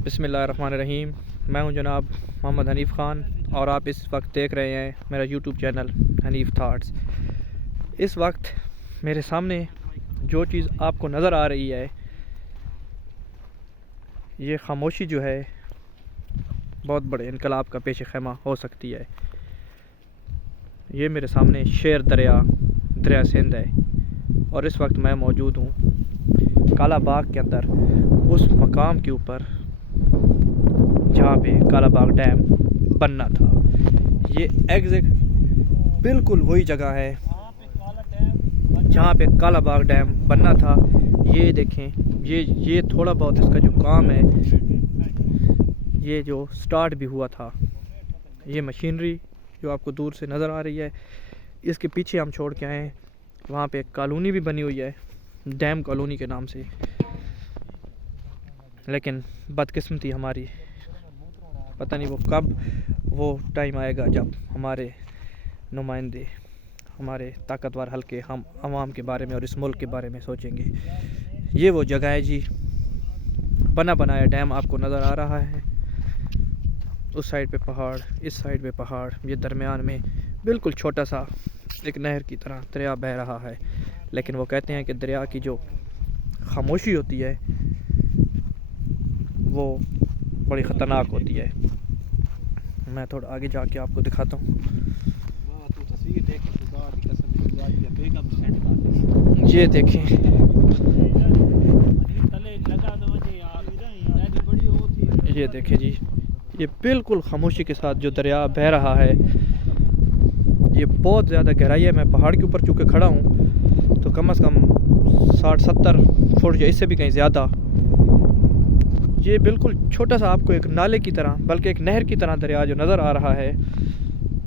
बिस्मिल्लाहिर्रहमानिर्रहीम। मैं हूं जनाब मोहम्मद हनीफ़ ख़ान और आप इस वक्त देख रहे हैं मेरा यूट्यूब चैनल हनीफ़ थाट्स। इस वक्त मेरे सामने जो चीज़ आपको नज़र आ रही है, ये खामोशी जो है बहुत बड़े इनकलाब का पेश ख़ैमा हो सकती है। ये मेरे सामने शेर दरिया सिंध है और इस वक्त मैं मौजूद हूँ काला बाग के अंदर, उस मकाम के ऊपर जहाँ पे काला बाग डैम बनना था। ये एग्जैक्ट बिल्कुल वही जगह है जहाँ पे काला बाग डैम बनना था। ये देखें, ये थोड़ा बहुत इसका जो काम है, ये जो स्टार्ट भी हुआ था, ये मशीनरी जो आपको दूर से नज़र आ रही है, इसके पीछे हम छोड़ के आए। वहाँ पे एक कॉलोनी भी बनी हुई है डैम कॉलोनी के नाम से, लेकिन बदकिस्मती हमारी, पता नहीं वो कब वो टाइम आएगा जब हमारे नुमाइंदे, हमारे ताकतवर हल्के हम अवाम के बारे में और इस मुल्क के बारे में सोचेंगे। ये वो जगह है जी, बना बनाया डैम आपको नज़र आ रहा है। उस साइड पे पहाड़, इस साइड पे पहाड़, ये दरमियान में बिल्कुल छोटा सा एक नहर की तरह दरिया बह रहा है। लेकिन वो कहते हैं कि दरिया की जो खामोशी होती है वो बड़ी ख़तरनाक होती है। मैं थोड़ा आगे जाके आपको दिखाता हूँ। ये देखें, ये देखें जी, ये बिल्कुल खामोशी के साथ जो दरिया बह रहा है, ये बहुत ज़्यादा गहराई है। मैं पहाड़ के ऊपर चूँकि खड़ा हूँ तो कम से कम 60-70 फुट या इससे भी कहीं ज़्यादा, ये बिल्कुल छोटा सा आपको एक नाले की तरह, बल्कि एक नहर की तरह दरिया जो नज़र आ रहा है।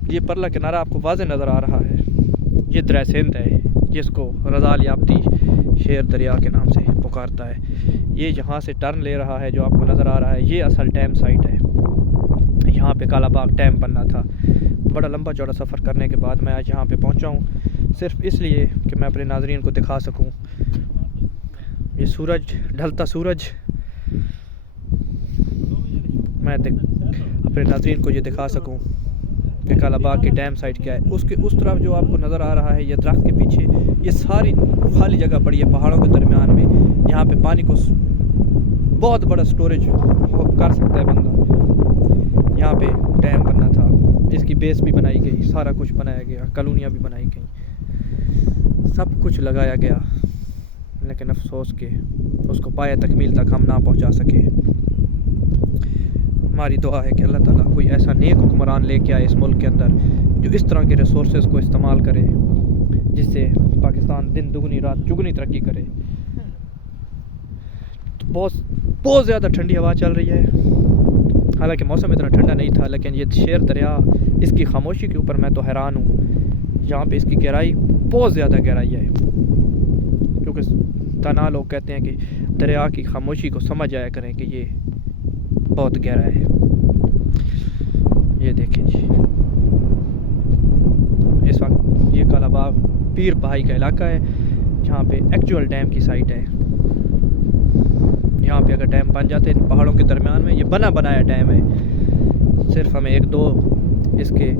ये परला किनारा आपको वाज़े नज़र आ रहा है। ये दरिया सिंध है, जिसको रज़ाल याफ्ती शेर दरिया के नाम से पुकारता है। ये यहाँ से टर्न ले रहा है जो आपको नज़र आ रहा है, ये असल डैम साइट है। यहाँ पे काला बाग डैम बनना था। बड़ा लंबा चौड़ा सफ़र करने के बाद मैं आज यहाँ पे पहुँचा हूँ, सिर्फ इसलिए कि मैं अपने नाज़रीन को दिखा सकूँ ये सूरज, ढलता सूरज। मैं अपने नाज़रीन को ये दिखा सकूं कि काला बाग की डैम साइट क्या है। उसके उस तरफ जो आपको नज़र आ रहा है, ये दरख्त के पीछे ये सारी खाली जगह पड़ी है पहाड़ों के दरमियान में। यहाँ पे पानी को बहुत बड़ा स्टोरेज कर सकता है बंदा। यहाँ पे डैम बनना था, इसकी बेस भी बनाई गई, सारा कुछ बनाया गया, कॉलोनियाँ भी बनाई गई, सब कुछ लगाया गया, लेकिन अफसोस के उसको पाया तकमील तक हम ना पहुँचा सके। हमारी दुआ है कि अल्लाह ताला कोई ऐसा नेक हुक्मरान लेके आए इस मुल्क के अंदर जो इस तरह के रिसोर्सेज को इस्तेमाल करे, जिससे पाकिस्तान दिन दुगनी रात चुगनी तरक्की करे। तो बहुत ज़्यादा ठंडी हवा चल रही है, हालांकि मौसम इतना ठंडा नहीं था, लेकिन ये शेर दरिया, इसकी खामोशी के ऊपर मैं तो हैरान हूँ। यहाँ पे इसकी गहराई बहुत ज़्यादा गहराई है, क्योंकि तना लोग कहते हैं कि दरिया की खामोशी को समझ आया करें कि ये बहुत गहरा है। ये देखें जी, इस वक्त ये काला बाग पीर बहाई का इलाका है, जहाँ पे एक्चुअल डैम की साइट है। यहाँ पे अगर डैम बन जाते इन पहाड़ों के दरमियान में, ये बना बनाया डैम है, सिर्फ हमें 1-2 इसके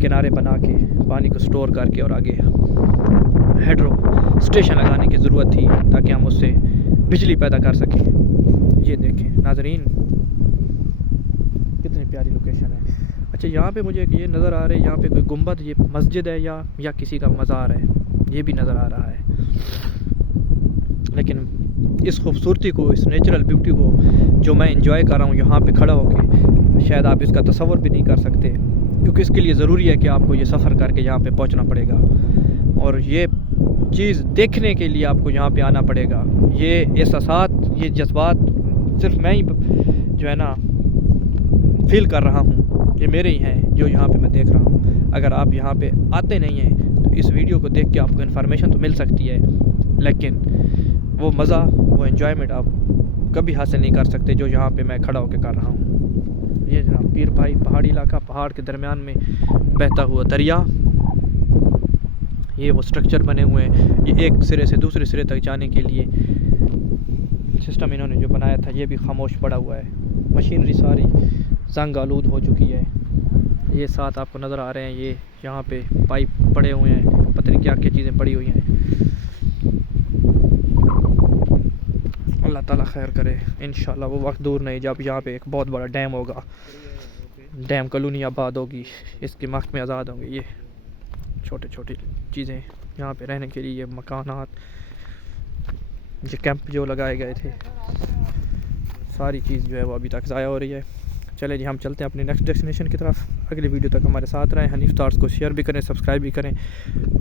किनारे बना के पानी को स्टोर करके और आगे हाइड्रो स्टेशन लगाने की ज़रूरत थी ताकि हम उससे बिजली पैदा कर सकें। ये देखें नाज़रीन, कितनी प्यारी लोकेशन है। अच्छा, यहाँ पे मुझे ये नज़र आ रहा है, यहाँ पे कोई गुंबद, ये मस्जिद है या किसी का मज़ार है, ये भी नज़र आ रहा है। लेकिन इस खूबसूरती को, इस नेचुरल ब्यूटी को जो मैं इंजॉय कर रहा हूँ यहाँ पे खड़ा होके, शायद आप इसका तसव्वुर भी नहीं कर सकते, क्योंकि इसके लिए ज़रूरी है कि आपको ये सफ़र करके यहाँ पे पहुँचना पड़ेगा और ये चीज़ देखने के लिए आपको यहाँ पे आना पड़ेगा। ये एहसासात, ये जज्बात सिर्फ मैं ही जो है ना फील कर रहा हूँ, ये मेरे ही हैं जो यहाँ पे मैं देख रहा हूँ। अगर आप यहाँ पे आते नहीं हैं तो इस वीडियो को देख के आपको इन्फॉर्मेशन तो मिल सकती है, लेकिन वो मज़ा, वो एंजॉयमेंट आप कभी हासिल नहीं कर सकते जो यहाँ पे मैं खड़ा होकर कर रहा हूँ। ये जनाब पीर भाई पहाड़ी इलाका, पहाड़ के दरमियान में बहता हुआ दरिया, ये वो स्ट्रक्चर बने हुए हैं। ये एक सिरे से दूसरे सिरे तक जाने के लिए सिस्टम इन्होंने जो बनाया था, ये भी खामोश पड़ा हुआ है। मशीनरी सारी जंग आलूद हो चुकी है। ये साथ आपको नज़र आ रहे हैं, ये यहाँ पे पाइप पड़े हुए हैं, पता नहीं क्या क्या चीज़ें पड़ी हुई हैं। अल्लाह ताला खैर करे, इंशाल्लाह वो वक्त दूर नहीं जब यहाँ पे एक बहुत बड़ा डैम होगा, डैम कॉलोनी आबाद होगी, इसके महकमे आज़ाद होंगे। ये छोटे छोटी चीज़ें यहाँ पे रहने के लिए, ये मकानात, ये कैंप जो लगाए गए थे, सारी चीज़ जो है वो अभी तक ज़ाया हो रही है। चले जी, हम चलते हैं अपनी नेक्स्ट डेस्टिनेशन की तरफ। अगली वीडियो तक हमारे साथ रहें। हनीफ थाट्स को शेयर भी करें, सब्सक्राइब भी करें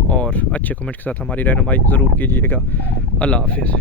और अच्छे कमेंट के साथ हमारी रहनुमाई ज़रूर कीजिएगा। अल्लाह हाफिज़।